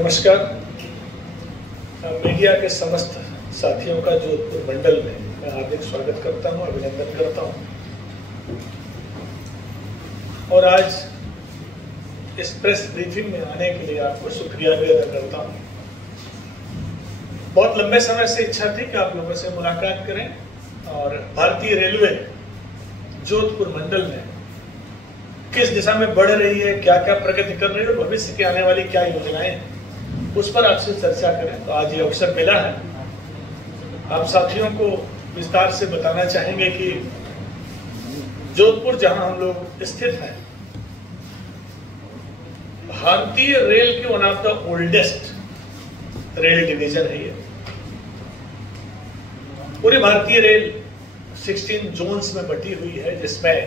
नमस्कार। मीडिया के समस्त साथियों का जोधपुर मंडल में मैं हार्दिक स्वागत करता हूं, अभिनंदन करता हूं। और आज इस प्रेस ब्रीफिंग में आने के लिए आपको शुक्रिया भी अदा करता हूं। बहुत लंबे समय से इच्छा थी कि आप लोगों से मुलाकात करें और भारतीय रेलवे जोधपुर मंडल में किस दिशा में बढ़ रही है, क्या क्या प्रगति कर रही है और भविष्य की आने वाली क्या योजनाएं हैं, उस पर आपसे चर्चा करें। तो आज ये अवसर मिला है। आप साथियों को विस्तार से बताना चाहेंगे कि जोधपुर जहां हम लोग स्थित हैं, भारतीय रेल की one of the oldest rail division है ये। पूरी भारतीय रेल 16 जोन्स में बटी हुई है, जिसमें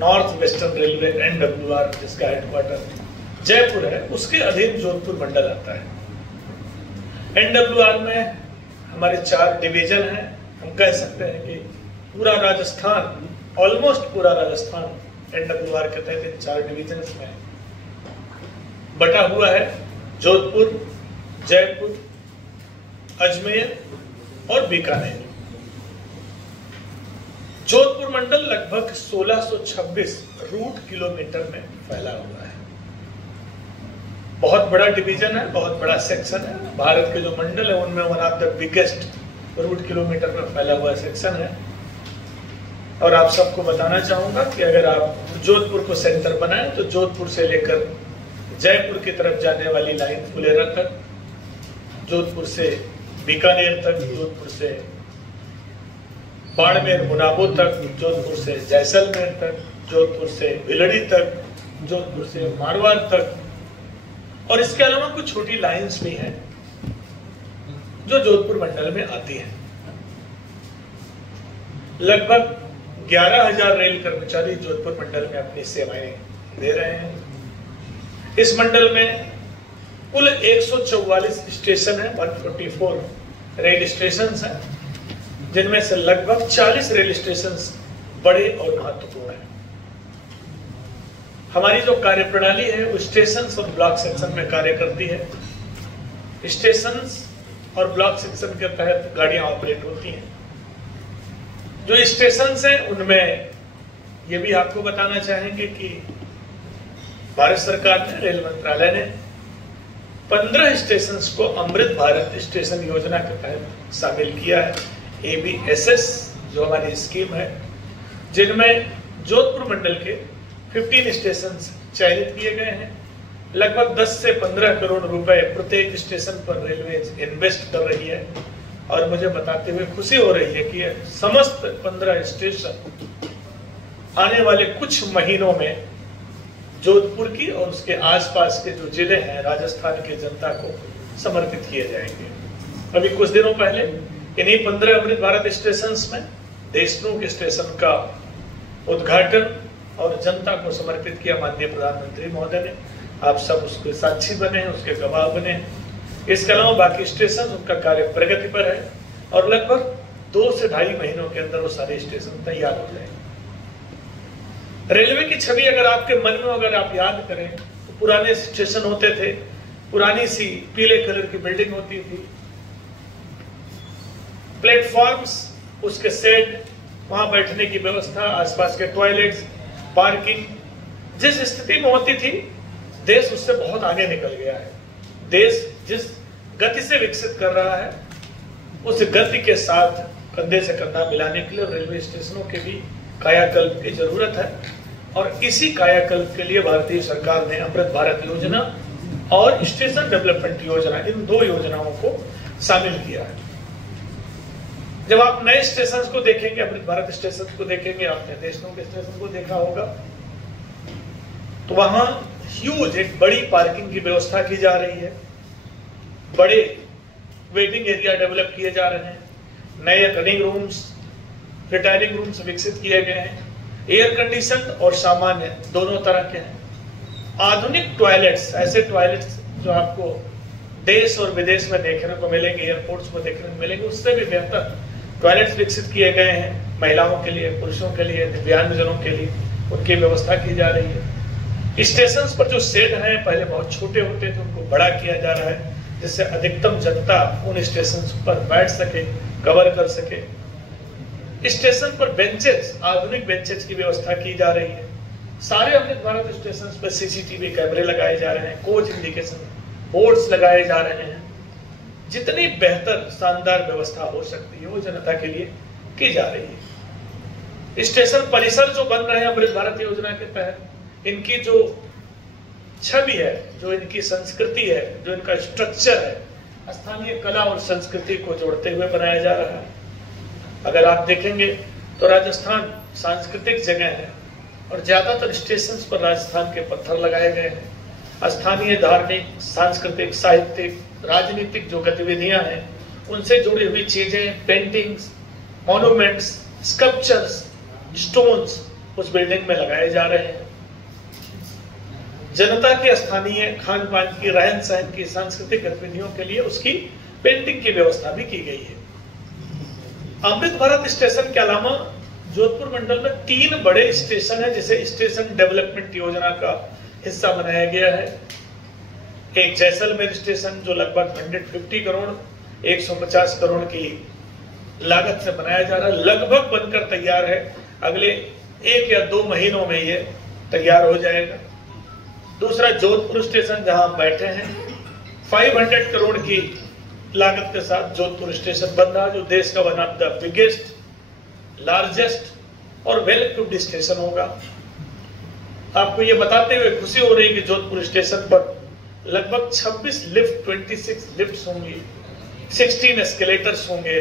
नॉर्थ वेस्टर्न रेलवे NWR, जिसका हेडक्वार्टर जयपुर है, उसके अधीन जोधपुर मंडल आता है। NWR में हमारे 4 डिवीजन हैं। हम कह सकते हैं कि पूरा राजस्थान, ऑलमोस्ट पूरा राजस्थान NWR के तहत इन 4 डिवीजन में बटा हुआ है। जोधपुर, जयपुर, अजमेर और बीकानेर। जोधपुर मंडल लगभग 1626 रूट किलोमीटर में फैला हुआ है। बहुत बड़ा डिवीजन है, बहुत बड़ा सेक्शन है। भारत के जो मंडल है उनमें one of the biggest route kilometre में फैला हुआ सेक्शन है। और आप सबको बताना चाहूंगा कि अगर आप जोधपुर को सेंटर बनाएं तो जोधपुर से लेकर जयपुर की तरफ जाने वाली लाइन फुलेरा तक, जोधपुर से बीकानेर तक, जोधपुर से बाड़मेर मुनाबो तक, जोधपुर से जैसलमेर तक, जोधपुर से भिलड़ी तक, जोधपुर से मारवाड़ तक, और इसके अलावा कुछ छोटी लाइंस भी हैं जो जोधपुर मंडल में आती हैं। लगभग 11,000 रेल कर्मचारी जोधपुर मंडल में अपनी सेवाएं दे रहे हैं। इस मंडल में कुल 144 स्टेशन है, 144 रेल स्टेशन हैं, जिनमें से लगभग 40 रेल स्टेशन बड़े और महत्वपूर्ण हैं। हमारी जो कार्यप्रणाली है वो स्टेशन और ब्लॉक सेक्शन में कार्य करती है। स्टेशन और ब्लॉक सेक्शन के तहत गाड़ियां ऑपरेट होती हैं। जो स्टेशन हैं उनमें ये भी आपको बताना चाहेंगे कि भारत सरकार ने, रेल मंत्रालय ने 15 स्टेशन को अमृत भारत स्टेशन योजना के तहत शामिल किया है। ABSS जो हमारी स्कीम है, जिनमें जोधपुर मंडल के 15 स्टेशन चयनित किए गए हैं। लगभग 10 से 15 करोड़ रुपए प्रत्येक स्टेशन पर रेलवे इन्वेस्ट कर रही है। और मुझे बताते हुए खुशी हो रही है कि समस्त 15 स्टेशन आने वाले कुछ महीनों में जोधपुर की और उसके आसपास के जो जिले हैं राजस्थान की जनता को समर्पित किए जाएंगे। अभी कुछ दिनों पहले इन्हीं 15 अमृत भारत स्टेशन में देशमुख स्टेशन का उद्घाटन और जनता को समर्पित किया माननीय प्रधानमंत्री महोदय ने। आप सब उसके साक्षी बने, उसके गवाह बने। इसके अलावा बाकी स्टेशन उनका कार्य प्रगति पर है और लगभग 2 से 2.5 महीनों के अंदर वो सारे स्टेशन तैयार हो जाएंगे। रेलवे की छवि अगर आपके मन में, अगर आप याद करें तो पुराने स्टेशन होते थे, पुरानी सी पीले कलर की बिल्डिंग होती थी, प्लेटफॉर्म्स, उसके शेड, वहां बैठने की व्यवस्था, आसपास के टॉयलेट्स, पार्किंग, जिस स्थिति में होती थी, देश उससे बहुत आगे निकल गया है। देश जिस गति से विकसित कर रहा है, उस गति के साथ कंधे से कंधा मिलाने के लिए रेलवे स्टेशनों के भी कायाकल्प की जरूरत है। और इसी कायाकल्प के लिए भारतीय सरकार ने अमृत भारत योजना और स्टेशन डेवलपमेंट योजना, इन 2 योजनाओं को शामिल किया है। जब आप नए स्टेशन को देखेंगे, अमृत भारत स्टेशन को देखेंगे, आपने देशमुख स्टेशन को देखा होगा, तो वहां ह्यूज एक बड़ी पार्किंग की व्यवस्था की जा रही है। बड़े वेटिंग एरिया डेवलप किए जा रहे हैं। नए रनिंग रूम्स, रिटायरिंग रूम्स विकसित किए गए हैं। एयर कंडीशन और सामान्य दोनों तरह के हैं। आधुनिक टॉयलेट्स, ऐसे टॉयलेट्स जो आपको देश और विदेश में देखने को मिलेंगे, एयरपोर्ट्स में देखने को मिलेंगे, उससे भी बेहतर टॉयलेट्स विकसित किए गए हैं। महिलाओं के लिए, पुरुषों के लिए, दिव्यांगजनों के लिए उनकी व्यवस्था की जा रही है। स्टेशन पर जो शेड हैं पहले बहुत छोटे होते थे, उनको बड़ा किया जा रहा है जिससे अधिकतम जनता उन स्टेशन पर बैठ सके, कवर कर सके। स्टेशन पर बेंचेस, आधुनिक बेंचेस की व्यवस्था की जा रही है। सारे अमृत भारत स्टेशन पर सीसीटीवी कैमरे लगाए जा रहे हैं, कोच इंडिकेशन बोर्ड्स लगाए जा रहे हैं। जितनी बेहतर शानदार व्यवस्था हो सकती है वो जनता के लिए की जा रही है। स्टेशन परिसर जो बन रहे हैं अमृत भारत योजना के तहत, इनकी जो छवि है, जो इनकी संस्कृति है, जो इनका स्ट्रक्चर है, स्थानीय कला और संस्कृति को जोड़ते हुए बनाया जा रहा है। अगर आप देखेंगे तो राजस्थान सांस्कृतिक जगह है और ज्यादातर स्टेशन पर राजस्थान के पत्थर लगाए गए हैं। स्थानीय धार्मिक, सांस्कृतिक, साहित्यिक, राजनीतिक जो गतिविधियां हैं उनसे जुड़ी हुई चीजें, पेंटिंग्स, मॉन्यूमेंट्स, स्कल्पचर्स, स्टोन्स उस बिल्डिंग में लगाए जा रहे हैं। जनता की स्थानीय खान पान की, रहन सहन की, सांस्कृतिक गतिविधियों के लिए उसकी पेंटिंग की व्यवस्था भी की गई है। अमृत भारत स्टेशन के अलावा जोधपुर मंडल में 3 बड़े स्टेशन है जिसे स्टेशन डेवलपमेंट योजना का हिस्सा बनाया गया है। एक जैसलमेर स्टेशन जो लगभग 150 करोड़ 150 करोड़ की लागत से बनाया जा रहा है, लगभग बनकर तैयार है। अगले 1 या 2 महीनों में ये तैयार हो जाएगा। दूसरा जोधपुर स्टेशन जहां हम बैठे हैं, 500 करोड़ की लागत के साथ जोधपुर स्टेशन बन रहा है, जो देश का one of the biggest, largest और वेल इक्विप्ड स्टेशन होगा। आपको ये बताते हुए खुशी हो रही है कि जोधपुर स्टेशन पर लगभग 26 लिफ्ट, 26 लिफ्ट्स होंगी, 16 एस्केलेटर्स होंगे।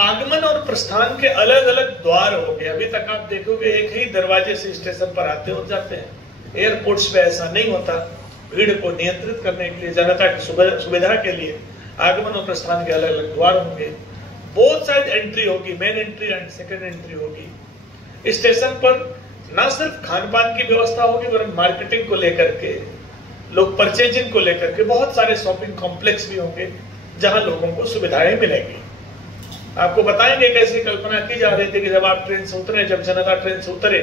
आगमन और प्रस्थान के अलग अलग द्वार होंगे। अभी तक आप देखोगे एक ही दरवाजे से स्टेशन पर आते हो जाते हैं। एयरपोर्ट्स पे ऐसा नहीं होता। भीड़ को नियंत्रित करने के लिए, जनता की सुविधा के लिए आगमन और प्रस्थान के अलग अलग द्वार होंगे। बोथ साइड एंट्री होगी, main entry and second entry होगी। स्टेशन पर न सिर्फ खान पान की व्यवस्था होगी वरन मार्केटिंग को लेकर के, लोग परचेजिंग को लेकर के बहुत सारे शॉपिंग कॉम्प्लेक्स भी होंगे जहां लोगों को सुविधाएं मिलेंगी। आपको बताएंगे कैसे कल्पना की जा रही थी कि जब आप ट्रेन से उतरे, जब जनता ट्रेन से उतरे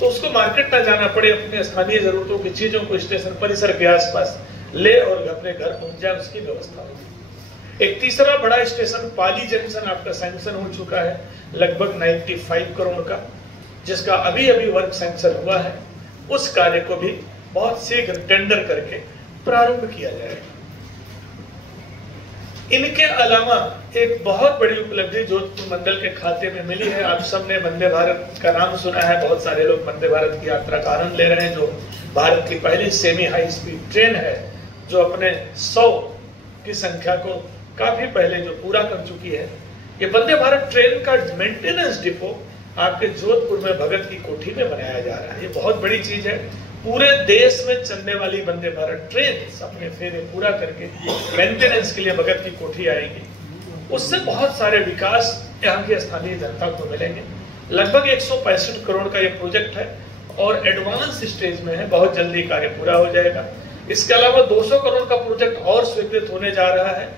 तो उसको मार्केट ना जाना पड़े, अपने स्थानीय जरूरतों की चीजों को स्टेशन परिसर के आसपास ले और अपने घर पहुंच जाए, उसकी व्यवस्था होगी। एक तीसरा बड़ा स्टेशन पाली जंक्शन आपका सैंक्शन हो चुका है, लगभग 95 करोड़ का, जिसका अभी अभी वर्क सैंक्शन हुआ है। उस कार्य को भी बहुत शीघ्र टेंडर करके प्रारंभ किया जाएगा। इनके अलावा एक बहुत बड़ी उपलब्धि जोधपुर मंडल के खाते में मिली है। आप सबने वंदे भारत का नाम सुना है, बहुत सारे लोग वंदे भारत की यात्रा का आनंद ले रहे हैं, जो भारत की पहली सेमी हाई स्पीड ट्रेन है, जो अपने 100 की संख्या को काफी पहले जो पूरा कर चुकी है। ये वंदे भारत ट्रेन का मेंटेनेंस डिपो आपके जोधपुर में भगत की कोठी में बनाया जा रहा है। ये बहुत बड़ी चीज है। पूरे देश में चलने वाली वंदे भारत ट्रेन अपने फेरे पूरा करके मेंटेनेंस के लिए भगत की कोठी आएगी। उससे बहुत सारे विकास यहाँ की स्थानीय जनता को मिलेंगे। लगभग 165 करोड़ का ये प्रोजेक्ट है और एडवांस स्टेज में है, बहुत जल्दी कार्य पूरा हो जाएगा। इसके अलावा 200 करोड़ का प्रोजेक्ट और स्वीकृत होने जा रहा है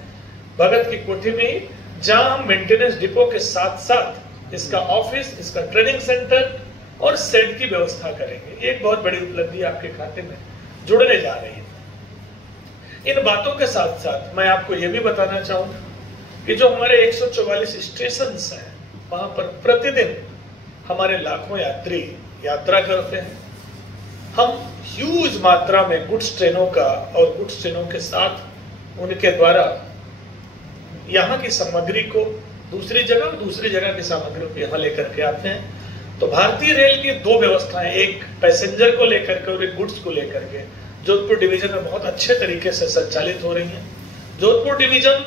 भगत की कोठी में ही, जहां हम मेंटेनेंस डिपो के साथ साथ इसका ऑफिस, इसका ट्रेनिंग सेंटर और शेड की व्यवस्था करेंगे। एक बहुत बड़ी उपलब्धि आपके खाते में जुड़ने जा रही है। इन बातों के साथ साथ मैं आपको यह भी बताना चाहूंगा कि जो हमारे 144 स्टेशन हैं, वहां पर प्रतिदिन हमारे लाखों यात्री यात्रा करते हैं। हम ह्यूज मात्रा में गुड्स ट्रेनों का और गुड्स ट्रेनों के साथ उनके द्वारा यहाँ की सामग्री को दूसरी जगह की सामग्री को यहाँ लेकर के आते हैं। तो भारतीय रेल की 2 व्यवस्थाएं, एक पैसेंजर को लेकर के और एक गुड्स को लेकर के, जोधपुर डिवीजन में बहुत अच्छे तरीके से संचालित हो रही हैं। जोधपुर डिवीजन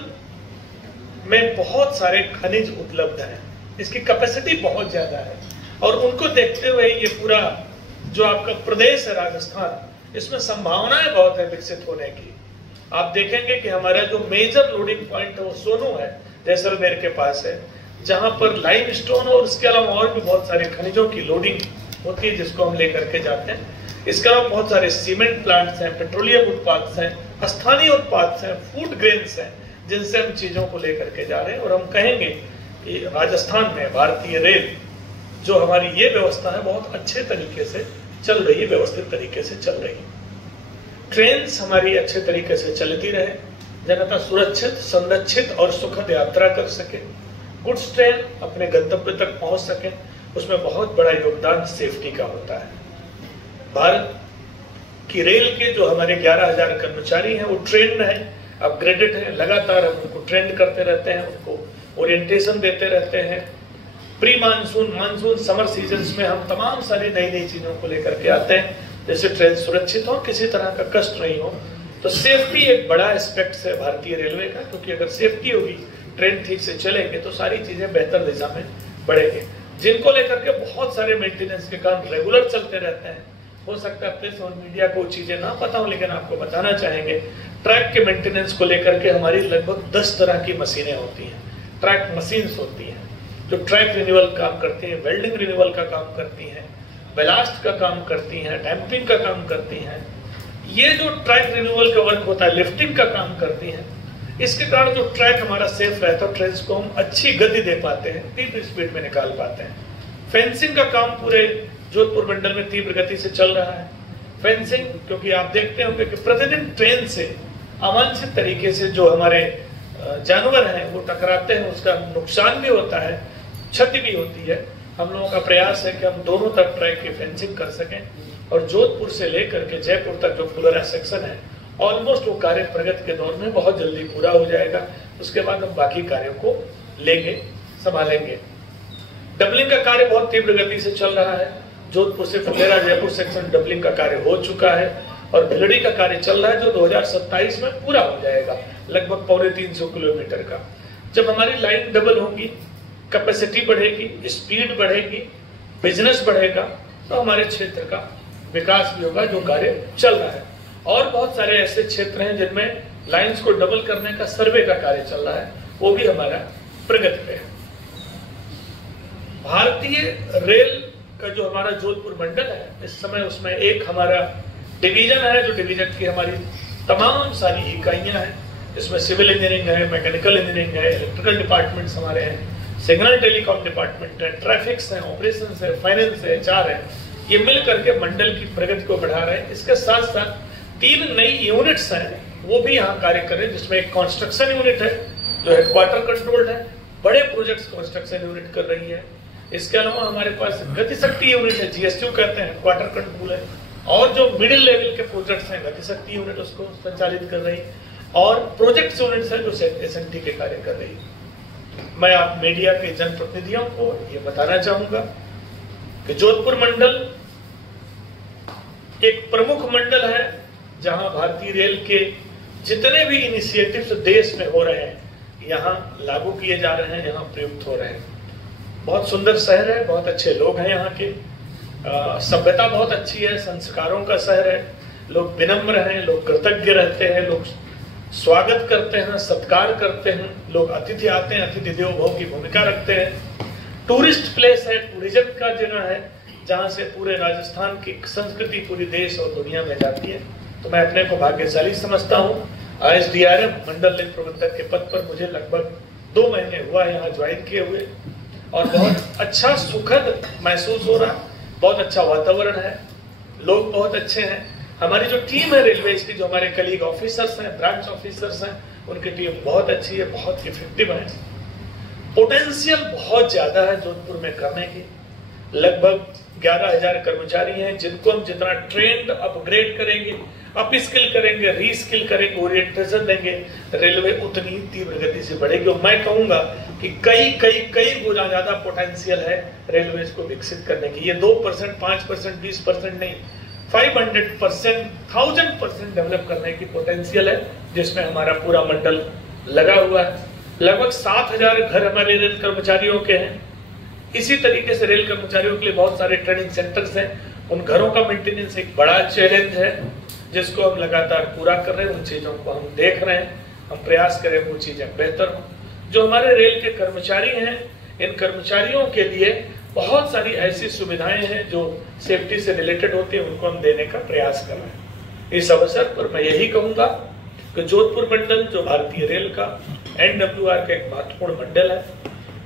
में बहुत सारे खनिज उपलब्ध हैं, इसकी कैपेसिटी बहुत ज्यादा है और उनको देखते हुए ये पूरा जो आपका प्रदेश है राजस्थान, इसमें संभावनाएं बहुत है विकसित होने की। आप देखेंगे कि हमारा जो मेजर लोडिंग पॉइंट है वो सोनू है, जैसलमेर के पास है, जहां पर लाइमस्टोन और इसके अलावा और भी बहुत सारे खनिजों की लोडिंग होती है जिसको हम लेकर के जाते हैं। इसके अलावा बहुत सारे सीमेंट प्लांट्स हैं, पेट्रोलियम उत्पाद हैं, स्थानीय उत्पाद हैं, फूड ग्रेन्स हैं, जिनसे हम चीजों को लेकर के जा रहे हैं। और हम कहेंगे कि राजस्थान में भारतीय रेल जो हमारी ये व्यवस्था है बहुत अच्छे तरीके से चल रही है, व्यवस्थित तरीके से चल रही है। ट्रेन्स हमारी अच्छे तरीके से चलती रहे, जनता सुरक्षित, संरक्षित और सुखद यात्रा कर सके, गुड्स ट्रेन अपने गंतव्य तक पहुंच सके, उसमें बहुत बड़ा योगदान सेफ्टी का होता है। भारत की रेल के जो हमारे 11,000 कर्मचारी हैं वो ट्रेंड हैं, अपग्रेडेड हैं, लगातार हम उनको ट्रेंड करते रहते हैं, उनको ओरिएंटेशन देते रहते हैं। Pre monsoon, monsoon, summer seasons में हम तमाम सारी नई नई चीजों को लेकर के आते हैं, जैसे ट्रेन सुरक्षित हो, किसी तरह का कष्ट नहीं हो। तो सेफ्टी एक बड़ा एस्पेक्ट है भारतीय रेलवे का, क्योंकि अगर सेफ्टी होगी, ट्रेन ठीक से चलेंगे तो सारी चीजें बेहतर दिशा में बढ़ेंगे, जिनको लेकर के बहुत सारे मेंटेनेंस के काम रेगुलर चलते रहते हैं। हो सकता है प्रेस और मीडिया को चीजें ना पता हो, लेकिन आपको बताना चाहेंगे, ट्रैक के मेंटेनेंस को लेकर के हमारी लगभग 10 तरह की मशीनें होती हैं, ट्रैक मशीन्स होती हैं, जो ट्रैक रिन्यूअल काम करती हैं, वेल्डिंग रिन्यूअल का काम करती हैं, बेलास्ट का काम करती हैं, डैम्पिंग का काम करती हैं। ये जो ट्रैक रिन्यूअल का वर्क होता है, लिफ्टिंग का काम करती हैं। इसके कारण जो ट्रैक हमारा सेफ रहता है, ट्रेन को हम अच्छी गति दे पाते हैं, तीव्र स्पीड में निकाल पाते हैं। फेंसिंग का काम पूरे जोधपुर मंडल में तीव्र गति से चल रहा है। फेंसिंग, क्योंकि आप देखते होंगे कि प्रतिदिन ट्रेन से अवांछित तरीके से जो हमारे जानवर हैं वो टकराते हैं, उसका नुकसान भी होता है, क्षति भी होती है। हम लोगों का प्रयास है कि हम दोनों तरफ ट्रैक की फेंसिंग कर सकें, और जोधपुर से लेकर के जयपुर तक जो फुलरा सेक्शन है, ऑलमोस्ट वो कार्य प्रगति के दौर में बहुत जल्दी पूरा हो जाएगा। उसके बाद हम बाकी कार्यों को लेंगे, संभालेंगे। डबलिंग का कार्य बहुत तीव्र गति से चल रहा है। जोधपुर से फुलेरा जयपुर सेक्शन डबलिंग का कार्य हो चुका है, और भिलड़ी का कार्य चल रहा है, जो 2027 में पूरा हो जाएगा, लगभग 350 किलोमीटर का। जब हमारी लाइन डबल होगी, कैपेसिटी बढ़ेगी, स्पीड बढ़ेगी, बिजनेस बढ़ेगा, तो हमारे क्षेत्र का विकास भी होगा, जो कार्य चल रहा है। और बहुत सारे ऐसे क्षेत्र हैं जिनमें लाइंस को डबल करने का सर्वे का कार्य चल रहा है, वो भी हमारा प्रगति पे है। भारतीय रेल का जो हमारा जोधपुर मंडल है, इस समय उसमें एक हमारा डिवीजन है, जो डिवीजन की हमारी तमाम सारी इकाइयां हैं। इसमें सिविल इंजीनियरिंग है, मैकेनिकल इंजीनियरिंग है, इलेक्ट्रिकल डिपार्टमेंट्स हमारे हैं, सिग्नल टेलीकॉम डिपार्टमेंट है, ट्रैफिक्स है, ऑपरेशंस है, फाइनेंस है, HR है। ये मिल करके मंडल की प्रगति को बढ़ा रहे हैं। इसके साथ साथ 3 नई यूनिट्स हैं, वो भी यहाँ कार्य कर रहे हैं, जिसमें एक कंस्ट्रक्शन यूनिट है जो हेडक्वार्टर कंट्रोल्ड है, बड़े प्रोजेक्ट्स कंस्ट्रक्शन यूनिट कर रही है। इसके अलावा हमारे पास गतिशक्ति यूनिट है, GSTU कहते हैं, क्वार्टर कंट्रोल है, और जो मिडिल लेवल के प्रोजेक्ट्स हैं, गतिशक्ति यूनिट उसको संचालित कर रही है, और प्रोजेक्ट यूनिट्स है जो SNT के कार्य कर रही है। मैं आप मीडिया के जनप्रतिनिधियों को ये बताना चाहूंगा कि जोधपुर मंडल एक प्रमुख मंडल है, जहां भारतीय रेल के जितने भी इनिशिएटिव्स देश में हो रहे हैं, यहाँ लागू किए जा रहे हैं, यहाँ प्रयुक्त हो रहे हैं। बहुत सुंदर शहर है, बहुत अच्छे लोग हैं यहाँ के, सभ्यता बहुत अच्छी है, संस्कारों का शहर है, लोग विनम्र हैं, लोग कृतज्ञ रहते हैं, लोग स्वागत करते हैं, सत्कार करते हैं, लोग अतिथि आते हैं, अतिथि देवो भव की भूमिका रखते हैं। टूरिस्ट प्लेस है, टूरिज्म का जगह है, जहाँ से पूरे राजस्थान की संस्कृति पूरी देश और दुनिया में जाती है। तो मैं अपने को भाग्यशाली समझता हूँ। ISDRM मंडल रेल प्रबंधक के पद पर मुझे लगभग 2 महीने हुआ है यहाँ ज्वाइन किए हुए, और बहुत अच्छा सुखद महसूस हो रहा है, बहुत अच्छा वातावरण है, लोग बहुत अच्छे हैं। हमारी जो टीम है रेलवे की, जो हमारे कलीग ऑफिसर्स हैं, ब्रांच ऑफिसर्स हैं, उनकी टीम बहुत अच्छी है, बहुत इफेक्टिव है। पोटेंशियल बहुत ज्यादा है जोधपुर में करने की। लगभग 11,000 कर्मचारी हैं, जिनको हम जितना ट्रेंड अपग्रेड करेंगे, अप स्किल करेंगे, रीस्किल करेंगे, ओरिएंटेशन देंगे, रेलवे उतनी तीव्र गति से बढ़ेगी। और मैं कहूंगा कि कई गुना ज्यादा पोटेंशियल है रेलवे को विकसित करने की। ये 2%, 5%, 20% नहीं, 500%, 1000% डेवलप करने की पोटेंशियल है, जिसमें हमारा पूरा मंडल लगा हुआ है। लगभग 7,000 घर हमारे रेल कर्मचारियों के हैं। इसी तरीके से रेल कर्मचारियों के लिए बहुत सारे ट्रेनिंग सेंटर्स हैं। उन घरों का मेंटेनेंस एक बड़ा चैलेंज है, जिसको हम लगातार पूरा कर रहे हैं। उन चीजों को हम देख रहे हैं, हम प्रयास करें वो चीजें बेहतर हो। जो हमारे रेल के कर्मचारी हैं, इन कर्मचारियों के लिए बहुत सारी ऐसी सुविधाएं हैं जो सेफ्टी से रिलेटेड होती है, उनको हम देने का प्रयास कर रहे हैं। इस अवसर पर मैं यही कहूंगा कि जोधपुर मंडल जो भारतीय रेल का NWR का एक महत्वपूर्ण मंडल है,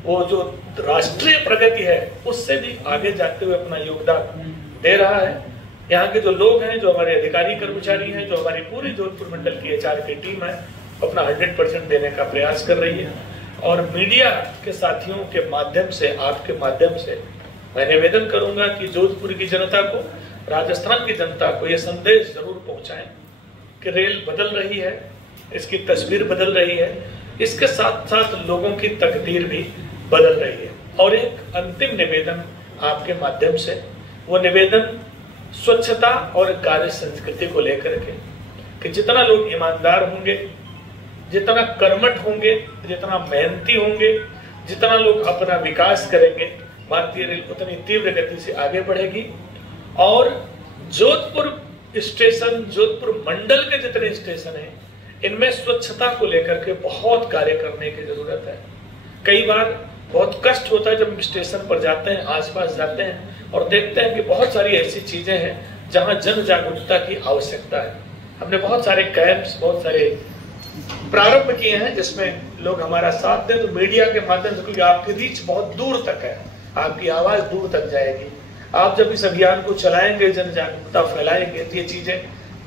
वो जो राष्ट्रीय प्रगति है उससे भी आगे जाते हुए अपना योगदान दे रहा है। यहाँ के जो लोग हैं, जो हमारे अधिकारी कर्मचारी हैं, जो हमारी पूरी जोधपुर मंडल की HR की टीम है, अपना 100% देने का प्रयास कर रही है। और मीडिया के साथियों के माध्यम से, आपके माध्यम से मैं निवेदन करूंगा कि जोधपुर की जनता को, राजस्थान की जनता को यह संदेश जरूर पहुंचाएं कि रेल बदल रही है, इसकी तस्वीर बदल रही है, इसके साथ साथ लोगों की तकदीर भी बदल रही है। और एक अंतिम निवेदन आपके माध्यम से, वो निवेदन स्वच्छता और कार्य संस्कृति को लेकर के, कि जितना लोग ईमानदार होंगे, जितना कर्मठ होंगे, जितना मेहनती होंगे, जितना लोग अपना विकास करेंगे, भारतीय रेल उतनी तीव्र गति से आगे बढ़ेगी। और जोधपुर स्टेशन, जोधपुर मंडल के जितने स्टेशन हैं, इनमें स्वच्छता को लेकर के बहुत कार्य करने की जरूरत है। कई बार बहुत कष्ट होता है जब हम स्टेशन पर जाते हैं, आसपास जाते हैं और देखते हैं कि बहुत सारी ऐसी चीजें हैं जहां जन जागरूकता की आवश्यकता है। हमने बहुत सारे कैंप्स, बहुत सारे प्रारंभ किए हैं जिसमें लोग हमारा साथ दें, तो मीडिया के माध्यम से, क्योंकि आपकी रीच बहुत दूर तक है, आपकी आवाज दूर तक जाएगी। आप जब इस अभियान को चलाएंगे, जन जागरूकता फैलाएंगे, तो ये चीजें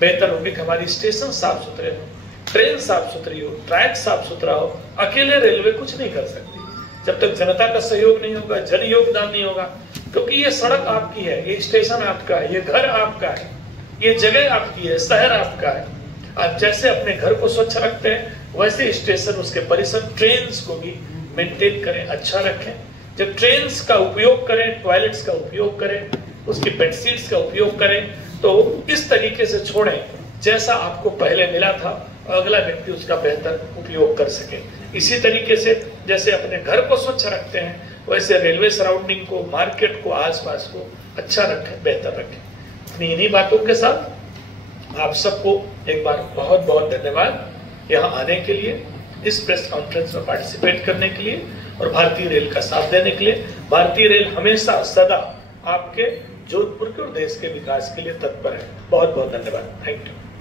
बेहतर होंगी कि हमारी स्टेशन साफ सुथरे हो, ट्रेन साफ सुथरी हो, ट्रैक साफ सुथरा हो। अकेले रेलवे कुछ नहीं कर सकती जब तक जनता का सहयोग नहीं होगा, जन योगदान नहीं होगा। क्योंकि ये सड़क आपकी है, ये स्टेशन आपका है, ये घर आपका है, ये जगह आपकी है, शहर आपका है। आप जैसे अपने घर को स्वच्छ रखते हैं, वैसे स्टेशन, उसके परिसर, ट्रेन्स को भी मेंटेन करें, अच्छा रखें। जब ट्रेन्स का उपयोग करें, टॉयलेट्स का उपयोग करें, उसकी बेडशीट्स का उपयोग करें, तो इस तरीके से छोड़ें जैसा आपको पहले मिला था, अगला व्यक्ति उसका बेहतर उपयोग कर सके। इसी तरीके से जैसे अपने घर को स्वच्छ रखते हैं, वैसे रेलवे सराउंडिंग को, मार्केट को, आसपास को अच्छा रखें, बेहतर रखें। इन्हीं बातों के साथ आप सबको एक बार बहुत बहुत धन्यवाद यहाँ आने के लिए, इस प्रेस कॉन्फ्रेंस में पार्टिसिपेट करने के लिए और भारतीय रेल का साथ देने के लिए। भारतीय रेल हमेशा सदा आपके जोधपुर के और देश के विकास के लिए तत्पर है। बहुत बहुत धन्यवाद। Thank you.